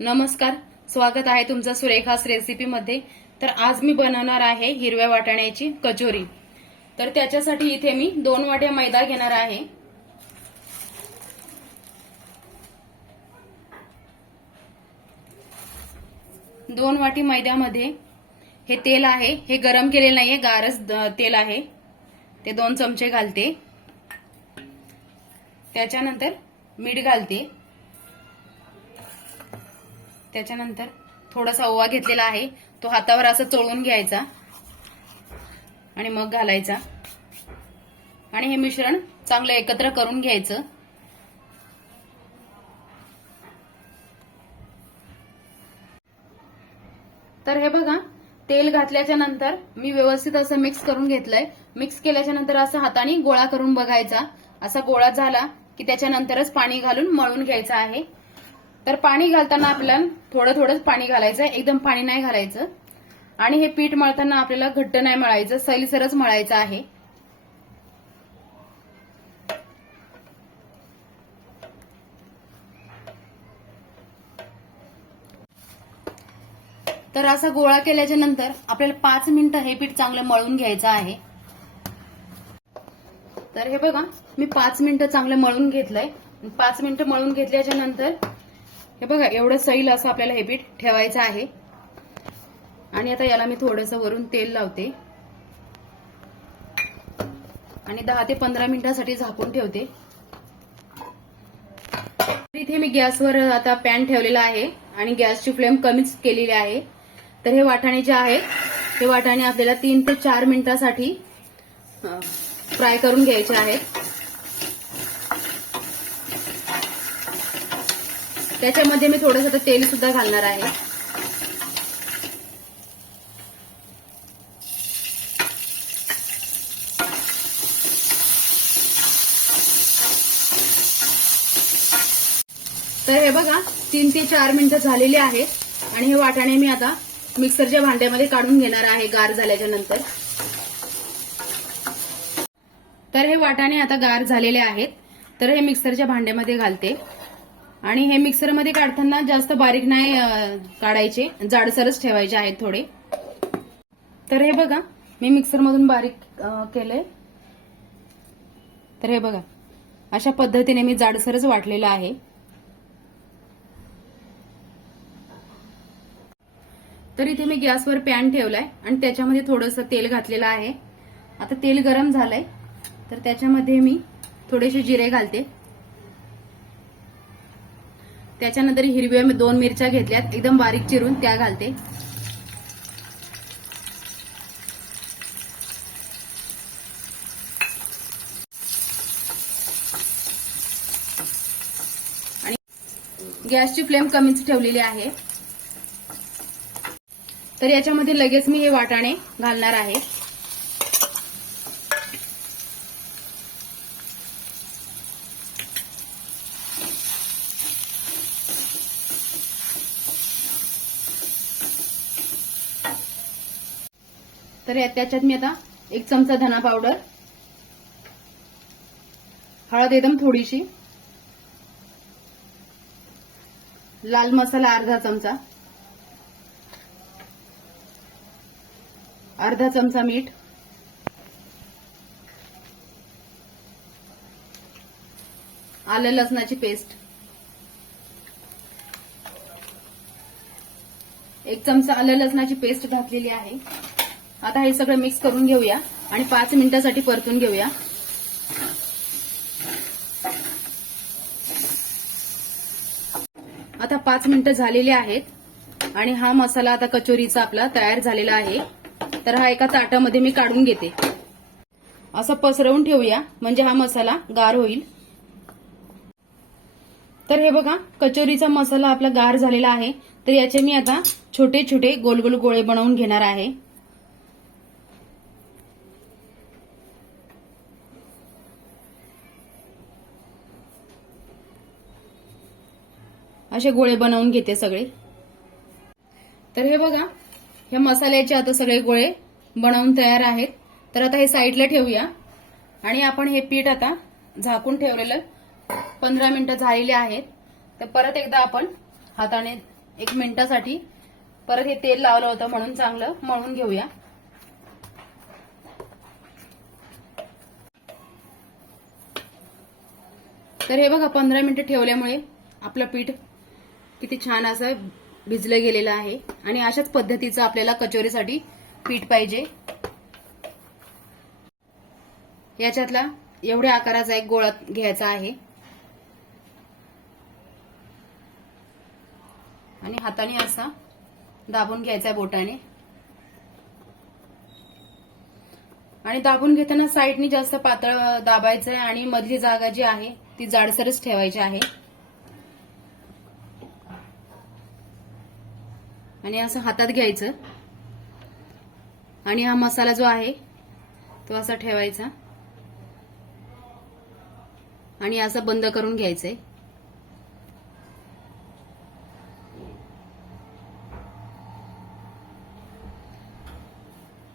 नमस्कार स्वागत आहे तुमचं सुरेखास रेसिपीमध्ये तर आज मी बनवणार आहे हिरव्या वाटाण्याची कचोरी. तर त्याच्यासाठी इथे मी दोन वाट्या मैदा घेणार आहे. दोन वाटी मैद्यामध्ये हे तेल आहे. हे गरम केलेलं नाहीये गारच तेल आहे. ते दोन चमचे घालते. त्याच्यानंतर मीठ घालते. त्याच्यानंतर थोडासा ओवा घेतलेला आहे. तो हातावर असं चोळून घ्यायचा आणि मग घालायचा. आणि हे मिश्रण चांगलं एकत्र करून घ्यायचं. तर हे बघा तेल घातल्याच्या नंतर मी व्यवस्थित असं मिक्स करून घेतलंय. मिक्स केल्याच्यानंतर असं हाताने गोळा करून बघायचा. असा गोळा झाला की त्याच्यानंतरच पाणी घालून मळून घ्यायचं आहे. तर पाणी घालताना आपल्याला थोडं थोडंच पाणी घालायचं एकदम पाणी नाही घालायचं. आणि हे पीठ मळताना आपल्याला घट्ट नाही मळायचं सैलसरच मळायचं आहे. तर असा गोळा केल्याच्यानंतर आपल्याला पाच मिनिटं हे पीठ चांगलं मळून घ्यायचं आहे. तर हे बघा मी पाच मिनिटं चांगलं मळून घेतलंय. पाच मिनिटं मळून घेतल्याच्या नंतर हे बघा एवढं सैल असं आपल्याला हे पीठ ठेवायचं आहे. आणि आता याला मी थोडंसं वरून तेल लावते. आणि दहा ते पंधरा मिनिटासाठी झाकून ठेवते. तर इथे मी गॅसवर आता पॅन ठेवलेला आहे आणि गॅसची फ्लेम कमीच केलेली आहे. तर हे वाटाणे जे आहेत हे वाटाणे आपल्याला तीन ते चार मिनिटासाठी फ्राय करून घ्यायचे आहेत. त्याच्यामध्ये मी थोडंसं तेल सुद्धा घालणार आहे. तर हे बघा तीन ते चार मिनिटं झालेली आहेत. आणि हे वाटाणे मी आता मिक्सरच्या भांड्यामध्ये काढून घेणार आहे गार झाल्याच्यानंतर. तर हे वाटाणे आता गार झालेले आहेत. तर हे मिक्सरच्या भांड्यामध्ये घालते. आणि हे मिक्सरमध्ये काढताना जास्त बारीक नाही काढायचे. जाडसरच ठेवायचे आहेत थोडे. तर हे बघा मी मिक्सरमधून बारीक केले केलंय. तर हे बघा अशा पद्धतीने मी जाडसरच वाटलेलं आहे. तर इथे मी गॅसवर पॅन ठेवलाय आणि त्याच्यामध्ये थोडंसं तेल घातलेलं आहे. आता तेल गरम झालंय. तर त्याच्यामध्ये मी थोडेसे जिरे घालते. त्याच्यानंतर हिरव्या मी दोन मिरच्या घेतल्यात. एकदम बारीक चिरून त्या घालते. आणि गॅसची फ्लेम कमीच ठेवलेली आहे. तर याच्यामध्ये लगेच मी हे वाटाणे घालणार आहे. तर या- त्याच्यात मी आता एक चमचा धना पावडर हळद एकदम थोडीशी लाल मसाला अर्धा चमचा अर्धा चमचा मीठ आलं लसणाची पेस्ट एक चमचा आलं लसणाची पेस्ट घातलेली आहे. आता हे सगळं मिक्स करून घेऊया आणि पाच मिनिटासाठी परतून घेऊया. आता पाच मिनिटं झालेली आहेत आणि हा मसाला आता कचोरीचा आपला तयार झालेला आहे. तर हा एका ताटामध्ये मी काढून घेते. असं पसरवून ठेवूया म्हणजे हा मसाला गार होईल. तर हे बघा कचोरीचा मसाला आपला गार झालेला आहे. तर याचे मी आता छोटे छोटे गोल गोल गोळे बनवून घेणार आहे. असे गोळे बनवून घेते सगळे. तर हे बघा ह्या मसाल्याचे आता सगळे गोळे बनवून तयार आहेत. तर आता हे साईडला ठेवूया. आणि आपण हे पीठ आता झाकून ठेवलेलं पंधरा मिनिटं झालेली आहेत. तर परत एकदा आपण हाताने एक मिनिटासाठी परत हे तेल लावलं होतं म्हणून चांगलं मळून घेऊया. तर हे बघा पंधरा मिनिटं ठेवल्यामुळे आपलं पीठ किती छान असं भिजलं गेलेलं आहे. आणि अशाच पद्धतीचं आपल्याला कचोरीसाठी पीठ पाहिजे. याच्यातला एवढ्या आकाराचा एक गोळा घ्यायचा आहे. आणि हाताने असा दाबून घ्यायचा बोटाने. आणि दाबून घेताना साईडनी जास्त पातळ दाबायचं आहे आणि मधली जागा जी आहे ती जाडसरच ठेवायची आहे. आणि असं हातात घ्यायचं. आणि हा मसाला जो आहे तो असा ठेवायचा. आणि असं बंद करून घ्यायचंय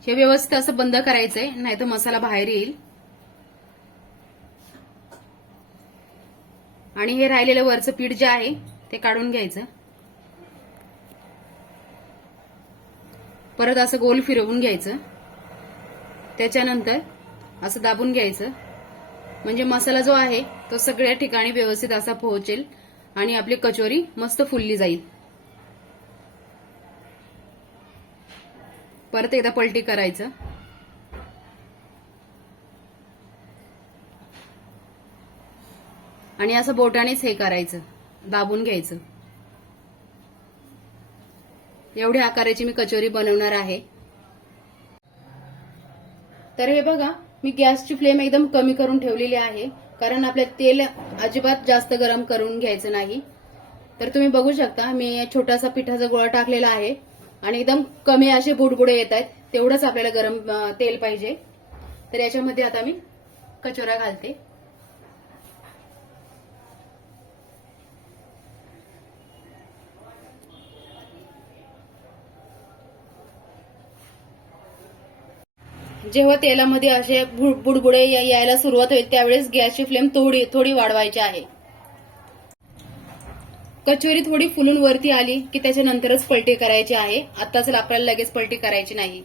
हे व्यवस्थित असं बंद करायचंय नाही तर मसाला बाहेर येईल. आणि हे राहिलेलं वरचं पीठ जे आहे ते काढून घ्यायचं. परत असं गोल फिरवून घ्यायचं. त्याच्यानंतर असं दाबून घ्यायचं. म्हणजे मसाला जो आहे तो सगळ्या ठिकाणी व्यवस्थित असा पोहोचेल आणि आपली कचोरी मस्त फुलली जाईल. परत एकदा पलटी करायचं. आणि असं बोटानेच हे करायचं. दाबून घ्यायचं. एवढ्या आकाराची मी कचोरी बनवणार आहे. तर हे बघा मी गॅसची फ्लेम एकदम कमी करून ठेवलेली आहे कारण आपल्या तेल अजिबात जास्त गरम करून घ्यायचं नाही. तर तुम्ही बघू शकता मी छोटासा पिठाचा गोळा टाकलेला आहे आणि एकदम कमी असे बुडबुडे येत आहेत तेवढंच आपल्याला गरम तेल पाहिजे. तर याच्यामध्ये आता मी कचोरा घालते. जेव्हा तेलामध्ये असे बुडबुडे यायला सुरुवात होईल त्यावेळेस गॅसची फ्लेम थोडी थोडी वाढवायची आहे. कचोरी थोडी फुलून वरती आली की त्याच्यानंतरच पलटी करायची आहे. आताच आपल्याला लगेच पलटी करायची नाही.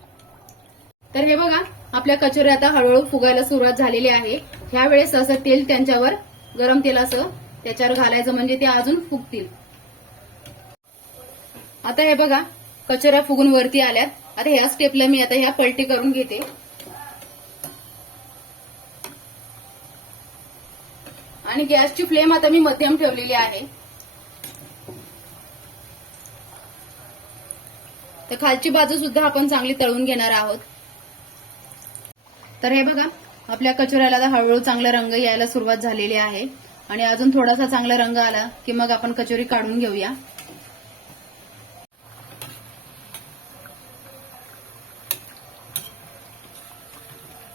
तर हे बघा आपल्या कचोऱ्या आता हळूहळू फुगायला सुरुवात झालेली आहे. ह्या वेळेस असं तेल त्यांच्यावर गरम तेल असं त्याच्यावर घालायचं म्हणजे ते अजून फुगतील. आता हे बघा कचोऱ्या फुगून वरती आल्यात. आता ह्या स्टेपला मी आता ह्या पलटी करून घेते. आणि गॅसची फ्लेम आता मी मध्यम ठेवलेली आहे. तर खालची बाजू सुद्धा आपण चांगली तळून घेणार आहोत. तर हे बघा आपल्या कचोऱ्याला आता हळूहळू चांगला रंग यायला सुरुवात झालेली आहे. आणि अजून थोडासा चांगला रंग आला की मग आपण कचोरी काढून घेऊया.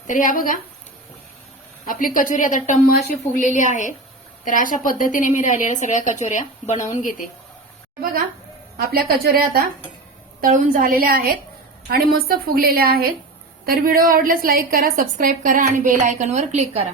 तर या बघा आपली कचोरी आता टम्म अशी फुगलेली आहे. तर अशा पद्धतीने मी राहिलेल्या सगळ्या कचोऱ्या बनवून घेते. बघा आपल्या कचोऱ्या आता तळून झालेल्या आहेत आणि मस्त फुगलेल्या आहेत. तर व्हिडिओ आवडल्यास लाईक करा सबस्क्राईब करा आणि बेल आयकॉनवर क्लिक करा.